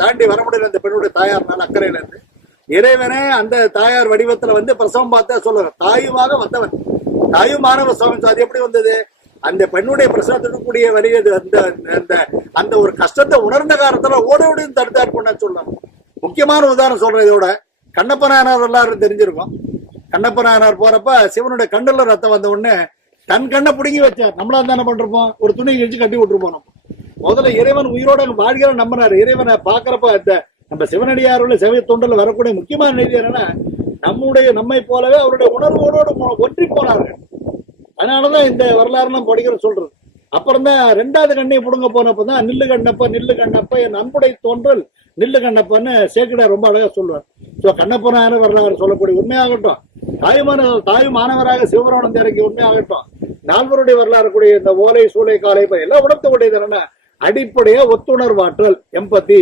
தாண்டி வர முடியல அந்த பெண்ணுடைய தாயார்னால அக்கறையில இருந்து இறைவனே அந்த தாயார் வடிவத்துல பிரசவம் பார்த்தா சொல்லுவாங்க, தாயுமாக வந்தவன், தாயும் மாணவ சுவாமி. அது எப்படி வந்தது? அந்த பெண்ணுடைய பிரசவத்திற்குரிய வழி அந்த ஒரு கஷ்டத்தை உணர்ந்த காரணத்துல ஓடோடையும் தடுத்தார் பண்ண சொல்லலாம். முக்கியமான உதாரணம் சொல்றேன். இதோட கண்ணப்ப நாயனார் எல்லாரும் தெரிஞ்சிருக்கும். கண்ணப்ப நாயனார் போறப்ப சிவனுடைய கண்ணுல ரத்தம் வந்த உடனே தன் கண்ணை பிடுங்கி வச்சார். நம்மளா தானே பண்றோம், ஒரு துணி கிழிச்சு கட்டி விட்டுருப்போம். நம்ம முதல்ல இறைவன் உயிரோட வாழ்கிற நம்பினார். இறைவனை பாக்குறப்ப இந்த நம்ம சிவனடியாருள்ள சேவை தொண்டில் வரக்கூடிய முக்கியமான நிதி என்னன்னா, நம்மை போலவே அவருடைய உணர்வோடு ஒன்றி போனார்கள். அதனாலதான் இந்த வரலாறுலாம் படிக்கிற சொல்றது. அப்புறம் தான் 2வது கண்ணை புடுங்க போனப்பதான் நில்லு கண்ணப்ப என் அன்புடை தோன்றல் நில்லு கண்ணப்பன்னு சேக்கிடார் ரொம்ப அழகா சொல்லுவார். கண்ணப்பனான வரலாறு சொல்லக்கூடிய உண்மையாகட்டும், தாயும் மாணவராக சிவபுராணம் இறங்கி உண்மையாகட்டும், நால்வருடைய வரலாறு கூடிய இந்த ஓலை சூளை காலை எல்லாம் உணர்த்தக்கூடியது என்னன்னா, அடிப்படையா ஒத்துணர்வாற்றல், எம்பத்தி